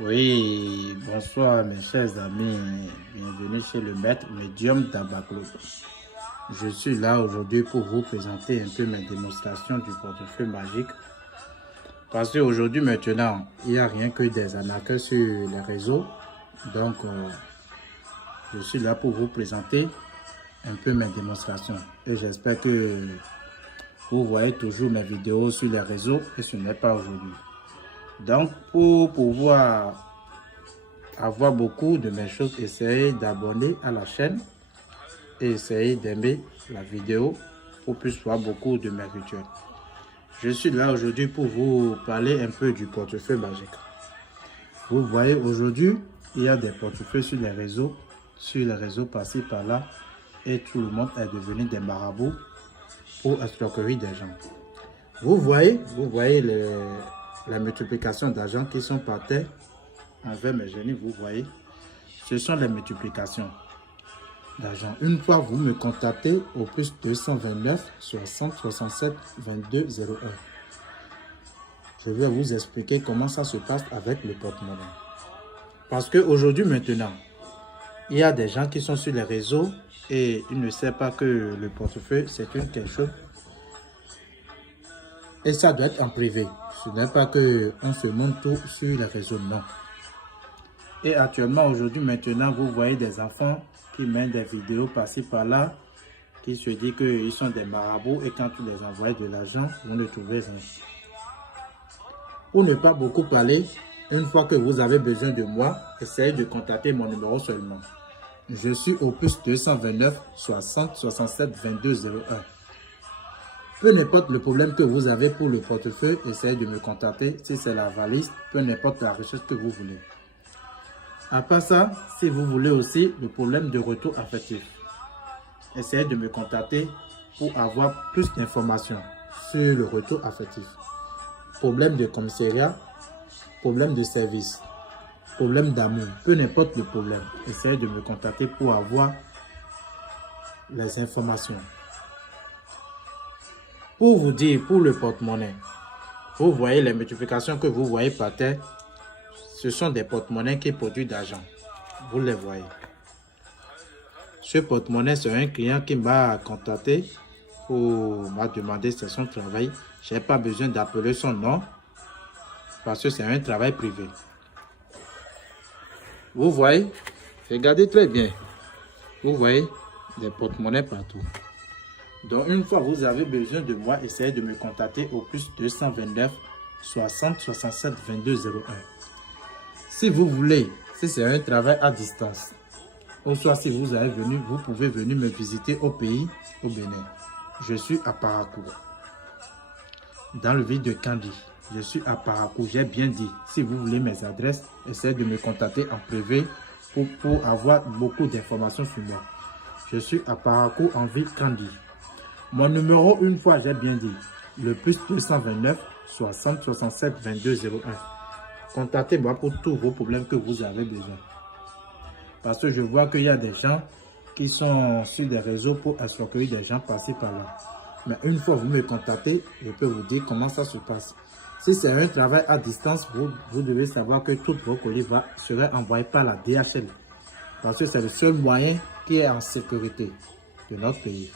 Oui, bonsoir mes chers amis, bienvenue chez le maître médium d'Abaclo. Je suis là aujourd'hui pour vous présenter un peu mes démonstrations du portefeuille magique. Parce qu'aujourd'hui maintenant, il n'y a rien que des arnaqueurs sur les réseaux. Donc, je suis là pour vous présenter un peu mes démonstrations. Et j'espère que vous voyez toujours mes vidéos sur les réseaux et ce n'est pas aujourd'hui. Donc, pour pouvoir avoir beaucoup de mes choses, essayez d'abonner à la chaîne et essayez d'aimer la vidéo pour plus voir beaucoup de mes rituels. Je suis là aujourd'hui pour vous parler un peu du portefeuille magique. Vous voyez, aujourd'hui, il y a des portefeuilles sur les réseaux par-ci par-là, et tout le monde est devenu des marabouts pour escroquerie des gens. Vous voyez la multiplication d'argent qui sont par terre envers mes génies, vous voyez, ce sont les multiplications d'argent. Une fois vous me contactez au plus 229 60 67 22 01. Je vais vous expliquer comment ça se passe avec le porte-monnaie. Parce qu'aujourd'hui maintenant, il y a des gens qui sont sur les réseaux et ils ne savent pas que le portefeuille c'est quelque chose. Et ça doit être en privé. Ce n'est pas qu'on se montre tout sur les réseaux, non. Et actuellement, aujourd'hui, maintenant, vous voyez des enfants qui mettent des vidéos par-ci, par-là, qui se disent qu'ils sont des marabouts et quand tu les envoies de l'argent, vous ne trouvez rien. Pour ne pas beaucoup parler, une fois que vous avez besoin de moi, essayez de contacter mon numéro seulement. Je suis au plus 229 60 67 22 01. Peu n'importe le problème que vous avez pour le portefeuille, essayez de me contacter. Si c'est la valise, peu n'importe la recherche que vous voulez. À part ça, si vous voulez aussi le problème de retour affectif, essayez de me contacter pour avoir plus d'informations sur le retour affectif. Problème de commissariat, problème de service, problème d'amour, peu n'importe le problème, essayez de me contacter pour avoir les informations. Pour vous dire, pour le porte-monnaie, vous voyez les multiplications que vous voyez par terre, ce sont des porte-monnaies qui produisent d'argent. Vous les voyez. Ce porte-monnaie, c'est un client qui m'a contacté pour m'a demandé c'est son travail. Je n'ai pas besoin d'appeler son nom parce que c'est un travail privé. Vous voyez, regardez très bien. Vous voyez des porte-monnaies partout. Donc, une fois vous avez besoin de moi, essayez de me contacter au plus 229 60 67 22 01. Si vous voulez, si c'est un travail à distance, ou soit si vous avez venu, vous pouvez venir me visiter au pays, au Bénin. Je suis à Parakou, dans le ville de Kandi. Je suis à Parakou, j'ai bien dit. Si vous voulez mes adresses, essayez de me contacter en privé pour avoir beaucoup d'informations sur moi. Je suis à Parakou, en ville Kandi. Mon numéro, une fois, j'ai bien dit, le plus 229 60 67 22 01. Contactez-moi pour tous vos problèmes que vous avez besoin. Parce que je vois qu'il y a des gens qui sont sur des réseaux pour escroquer des gens par-ci par-là. Mais une fois vous me contactez, je peux vous dire comment ça se passe. Si c'est un travail à distance, vous devez savoir que tous vos colis seraient envoyés par la DHL. Parce que c'est le seul moyen qui est en sécurité de notre pays.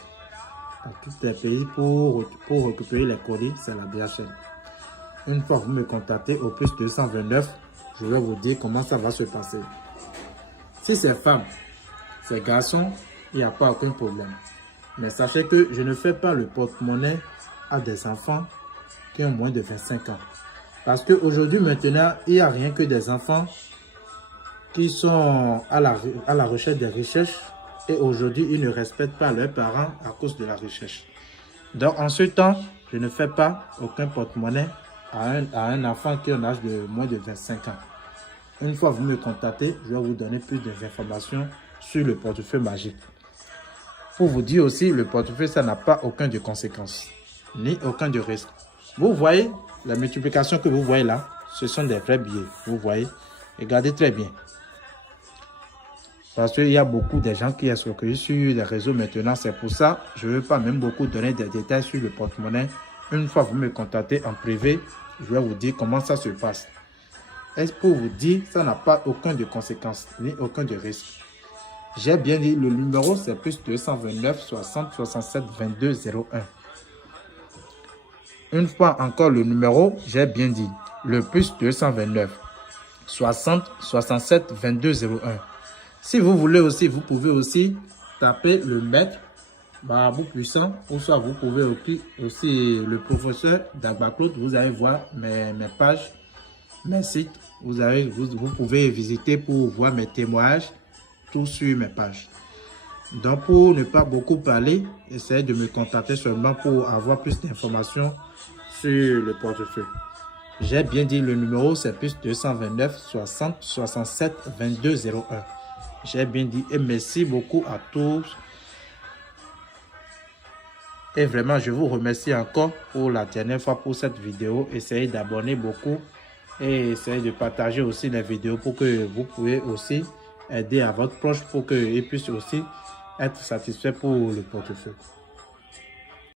Dans tous les pays, pour récupérer les colis, c'est la DHL. Une fois que vous me contactez au plus 229, je vais vous dire comment ça va se passer. Si c'est femme, c'est garçon, il n'y a pas aucun problème. Mais sachez que je ne fais pas le porte-monnaie à des enfants qui ont moins de 25 ans. Parce qu'aujourd'hui, maintenant, il n'y a rien que des enfants qui sont à la recherche des recherches. Et aujourd'hui, ils ne respectent pas leurs parents à cause de la recherche. Donc, en ce temps, je ne fais pas aucun porte-monnaie à un enfant qui a un âge de moins de 25 ans. Une fois que vous me contactez, je vais vous donner plus d'informations sur le portefeuille magique. Pour vous dire aussi, le portefeuille, ça n'a pas aucun de conséquences, ni aucun de risque. Vous voyez, la multiplication que vous voyez là, ce sont des vrais billets. Vous voyez, regardez très bien. Parce qu'il y a beaucoup de gens qui sont recueillis sur les réseaux maintenant. C'est pour ça que je ne veux pas même beaucoup donner des détails sur le porte-monnaie. Une fois que vous me contactez en privé, je vais vous dire comment ça se passe. est pour vous dire, ça n'a pas aucun de conséquences, ni aucun de risque. J'ai bien dit, le numéro c'est plus 229 60 67 22 01. Une fois encore le numéro, j'ai bien dit, le plus 229 60 67 22 01. Si vous voulez aussi, vous pouvez aussi taper le maître Marabout Puissant, ou soit vous pouvez aussi le professeur Dagba Claude. Vous allez voir mes pages, mes sites. Vous pouvez visiter pour voir mes témoignages, tout sur mes pages. Donc pour ne pas beaucoup parler, essayez de me contacter seulement pour avoir plus d'informations sur le portefeuille. J'ai bien dit le numéro, c'est plus 229 60 67 22 01. J'ai bien dit et merci beaucoup à tous. Et vraiment, je vous remercie encore pour la dernière fois pour cette vidéo. Essayez d'abonner beaucoup et essayez de partager aussi les vidéos pour que vous pouvez aussi aider à votre proche pour qu'il puisse aussi être satisfait pour le portefeuille.